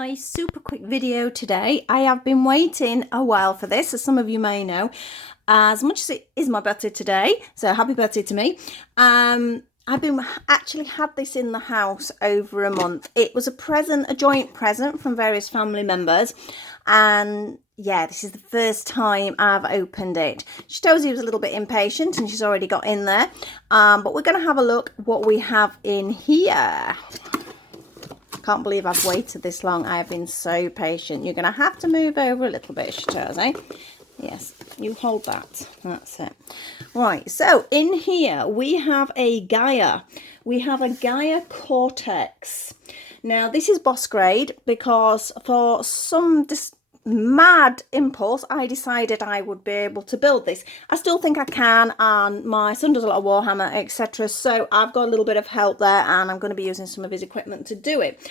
Hi, super quick video today. I have been waiting a while for this, as some of you may know, as much as it is my birthday today, so happy birthday to me. I've been actually had this in the house over a month. It was a present, a joint present from various family members, and yeah, this is the first time I've opened it. She told us he was a little bit impatient and she's already got in there, but we're going to have a look what we have in here. Can't believe I've waited this long. I have been so patient. You're going to have to move over a little bit, Shataz, eh? Yes, you hold that. That's it. Right, so in here we have a Gaia. We have a Gaia Cortex. Now, this is boss grade because for some mad impulse, I decided I would be able to build this. I still think I can, and my son does a lot of Warhammer, etc. So I've got a little bit of help there, and I'm going to be using some of his equipment to do it.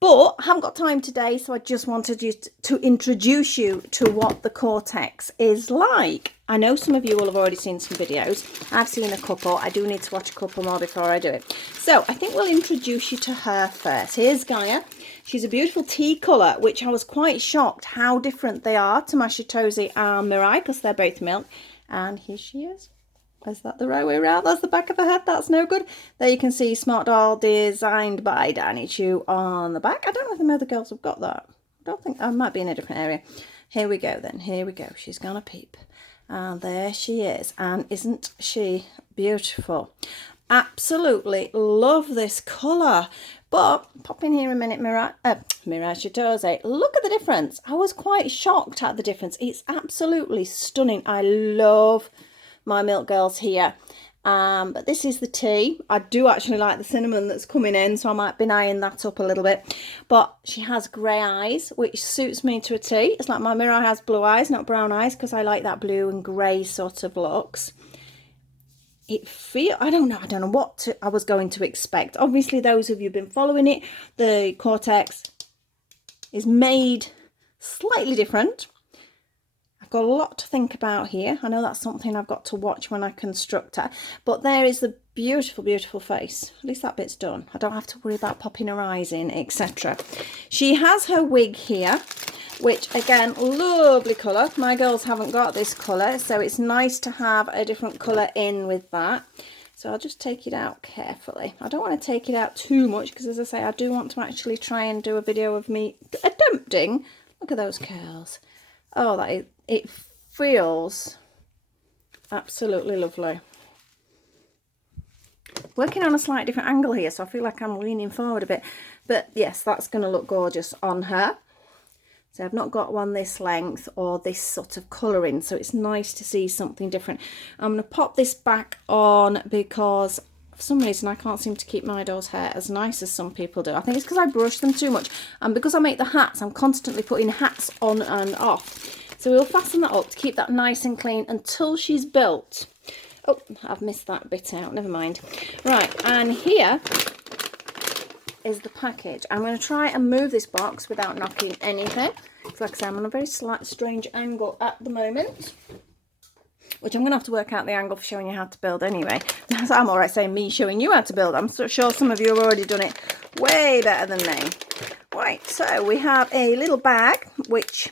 But I haven't got time today, so I just wanted you to introduce you to what the Cortex is like. I know some of you will have already seen some videos. I've seen a couple. I do need to watch a couple more before I do it. So I think we'll introduce you to her first. Here's Gaia. She's a beautiful tea colour, which I was quite shocked how different they are to my Shitozi and Mirai, because they're both milk. And here she is. Is that the right way around? That's the back of the head. That's no good. There you can see Smart Doll designed by Danny Choo on the back. I don't know if the other girls have got that. I don't think. I might be in a different area. Here we go then. Here we go. She's gonna peep. And there she is. And isn't she beautiful? Absolutely love this colour. But pop in here a minute, Mirai Shitozi. Look at the difference. I was quite shocked at the difference. It's absolutely stunning. I love my milk girls here, but this is the tea. I do actually like the cinnamon that's coming in, so I might be eyeing that up a little bit. But she has grey eyes, which suits me to a T. It's like my Mirai has blue eyes, not brown eyes, because I like that blue and grey sort of looks. I don't know what I was going to expect. Obviously, those of you who've been following it, the Cortex is made slightly different. I've got a lot to think about here. I know that's something I've got to watch when I construct her. But there is the beautiful, beautiful face. At least that bit's done. I don't have to worry about popping her eyes in, etc. She has her wig here, which, again, lovely colour. My girls haven't got this colour, so it's nice to have a different colour in with that. So I'll just take it out carefully. I don't want to take it out too much because, as I say, I do want to actually try and do a video of me attempting. Look at those curls. Oh, it feels absolutely lovely. Working on a slightly different angle here, so I feel like I'm leaning forward a bit. But yes, that's going to look gorgeous on her. So I've not got one this length or this sort of colouring, so it's nice to see something different. I'm going to pop this back on because for some reason I can't seem to keep my doll's hair as nice as some people do. I think it's because I brush them too much, and because I make the hats, I'm constantly putting hats on and off. So we'll fasten that up to keep that nice and clean until she's built. Oh, I've missed that bit out, never mind. Right, and here is the package. I'm going to try and move this box without knocking anything. Because like I say, I'm on a very slight, strange angle at the moment, which I'm going to have to work out the angle for showing you how to build anyway. So I'm alright saying me showing you how to build. I'm sure some of you have already done it way better than me. Right, so we have a little bag, which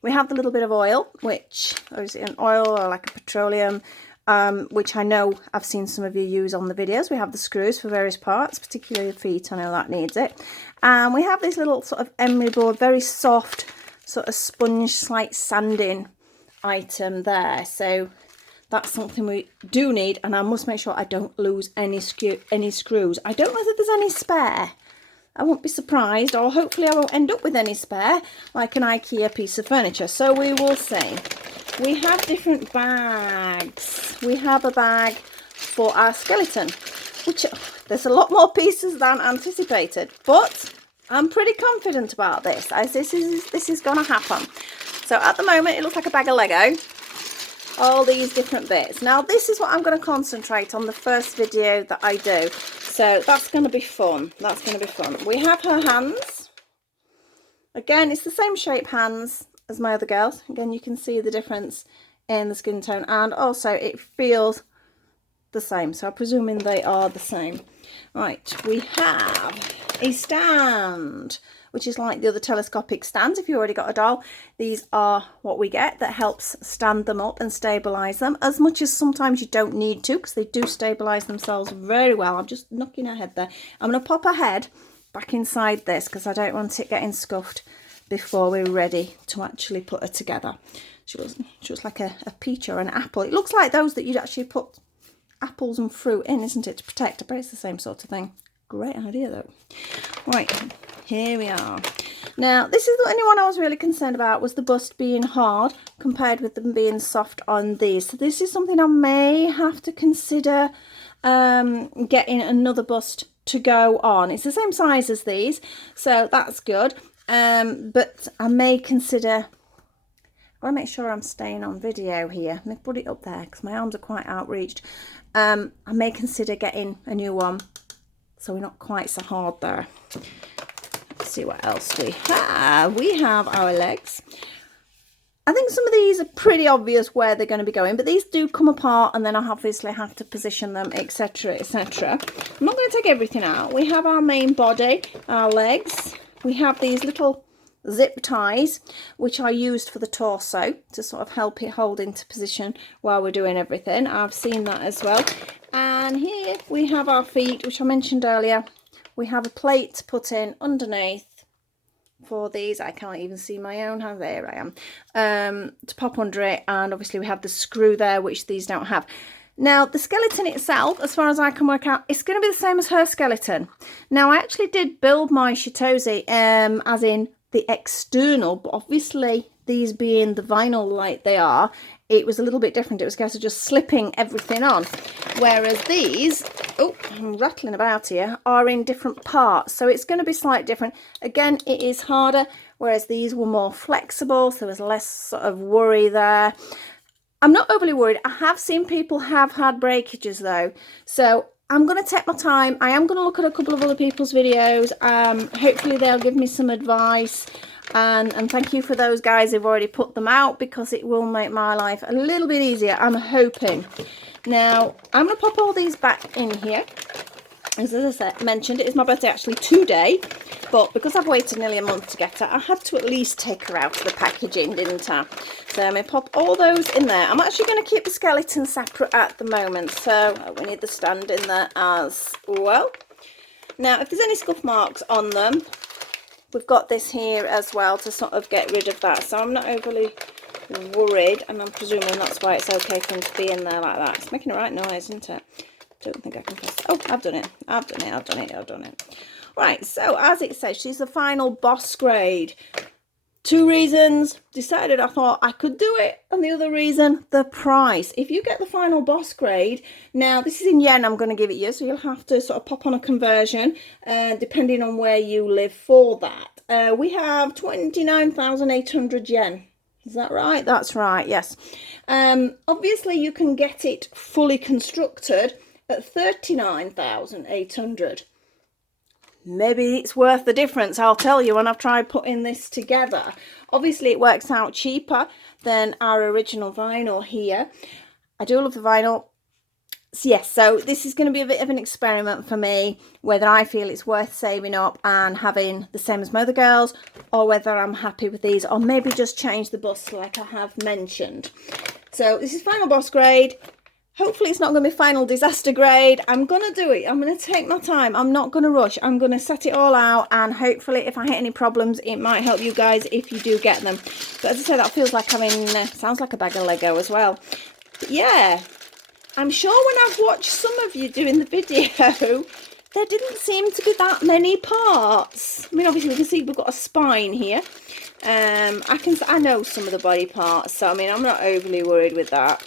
we have the little bit of oil, which, or is it an oil or like a petroleum, which I know I've seen some of you use on the videos. We have the screws for various parts, particularly the feet. I know that needs it. And we have this little sort of emery board, very soft, sort of sponge, slight sanding item there. So that's something we do need, and I must make sure I don't lose any screws. I don't know if there's any spare. I won't be surprised, or hopefully I won't end up with any spare, like an IKEA piece of furniture. So we will see. We have different bags. We have a bag for our skeleton, which there's a lot more pieces than anticipated, but I'm pretty confident about this, as this is going to happen. So at the moment, it looks like a bag of Lego. All these different bits. Now, this is what I'm going to concentrate on the first video that I do. So that's going to be fun. That's going to be fun. We have her hands. Again, it's the same shape hands as my other girls. Again, you can see the difference in the skin tone, and also it feels the same. So I'm presuming they are the same. Right, we have a stand, which is like the other telescopic stands. If you already got a doll, these are what we get that helps stand them up and stabilize them, as much as sometimes you don't need to, because they do stabilize themselves very well. I'm just knocking her head there. I'm going to pop her head back inside this because I don't want it getting scuffed before we're ready to actually put her together. She was like a peach or an apple. It looks like those that you'd actually put apples and fruit in, isn't it, to protect her, but it's the same sort of thing. Great idea though. Right, here we are. Now this is the only one I was really concerned about, was the bust being hard compared with them being soft on these. So this is something I may have to consider getting another bust to go on. It's the same size as these, so that's good. But I may consider, I want to make sure I'm staying on video here. Let me put it up there because my arms are quite outreached. I may consider getting a new one so we're not quite so hard there. Let's see what else we have. We have our legs. I think some of these are pretty obvious where they're going to be going, but these do come apart and then I obviously have to position them, etc, etc. I'm not going to take everything out. We have our main body, our legs. We have these little zip ties which are used for the torso to sort of help it hold into position while we're doing everything. I've seen that as well. And here we have our feet, which I mentioned earlier. We have a plate to put in underneath for these. I can't even see my own hand. There I am. To pop under it, and obviously we have the screw there, which these don't have. Now the skeleton itself, as far as I can work out, it's going to be the same as her skeleton. Now I actually did build my Shitozi as in the external, but obviously these being the vinyl like they are, it was a little bit different. It was a case of just slipping everything on, whereas these, oh, I'm rattling about here, are in different parts, so it's going to be slightly different. Again, it is harder, whereas these were more flexible, so there's less sort of worry there. I'm not overly worried. I have seen people have had breakages though, so I'm going to take my time. I am going to look at a couple of other people's videos. Hopefully they'll give me some advice. And thank you for those guys who've already put them out, because it will make my life a little bit easier, I'm hoping. Now, I'm going to pop all these back in here. As I mentioned, it is my birthday actually today. But because I've waited nearly a month to get her, I had to at least take her out of the packaging, didn't I? So I'm going to pop all those in there. I'm actually going to keep the skeleton separate at the moment. So we need the stand in there as well. Now, if there's any scuff marks on them, we've got this here as well to sort of get rid of that. So I'm not overly worried, and I'm presuming that's why it's okay for them to be in there like that. It's making the right noise, isn't it? Don't think I can press. Oh, I've done it. I've done it. Right, so as it says, she's the final boss grade. 2 reasons. Decided I thought I could do it. And the other reason, the price. If you get the final boss grade, now this is in yen I'm going to give it you, so you'll have to sort of pop on a conversion depending on where you live for that. We have 29,800 yen. Is that right? That's right, yes. Obviously you can get it fully constructed at 39,800. Maybe it's worth the difference, I'll tell you when I've tried putting this together. Obviously it works out cheaper than our original vinyl here. I do love the vinyl. So yes, so this is going to be a bit of an experiment for me, whether I feel it's worth saving up and having the same as my other girls, or whether I'm happy with these, or maybe just change the bust like I have mentioned. So this is final boss grade. Hopefully it's not going to be final disaster grade. I'm going to do it. I'm going to take my time. I'm not going to rush. I'm going to set it all out, and hopefully if I hit any problems, it might help you guys if you do get them. But as I say, that feels like having, sounds like a bag of Lego as well. But yeah, I'm sure when I've watched some of you doing the video, there didn't seem to be that many parts. I mean, obviously we can see we've got a spine here. I know some of the body parts, so I mean, I'm not overly worried with that.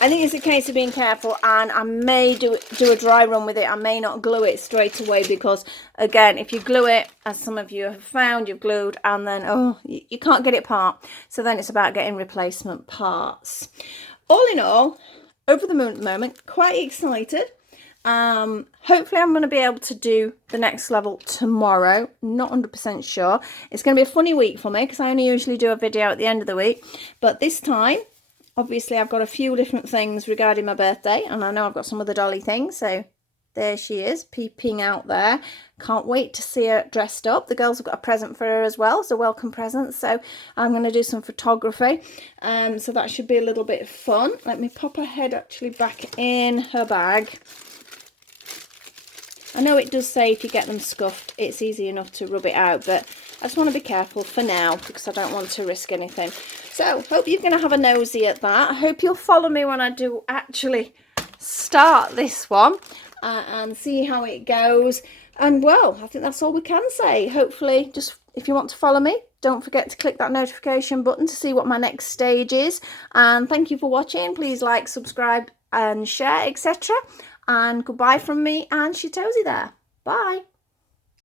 I think it's a case of being careful, and I may do a dry run with it. I may not glue it straight away, because again, if you glue it, as some of you have found, you've glued and then you can't get it apart. So then it's about getting replacement parts. All in all, over the moon at the moment, quite excited. Hopefully I'm going to be able to do the next level tomorrow. Not 100% sure. It's going to be a funny week for me, because I only usually do a video at the end of the week, but this time obviously I've got a few different things regarding my birthday, and I know I've got some other dolly things, so There she is, peeping out there. Can't wait to see her dressed up. The girls have got a present for her as well, it's a welcome present. So I'm going to do some photography. So that should be a little bit fun. Let me pop her head actually back in her bag. I know it does say if you get them scuffed, it's easy enough to rub it out, but I just want to be careful for now because I don't want to risk anything. So hope you're going to have a nosy at that. I hope you'll follow me when I do actually start this one and see how it goes. And well, I think that's all we can say. Hopefully, just if you want to follow me, don't forget to click that notification button to see what my next stage is. And thank you for watching. Please like, subscribe and share, etc. And goodbye from me and Choo there. Bye.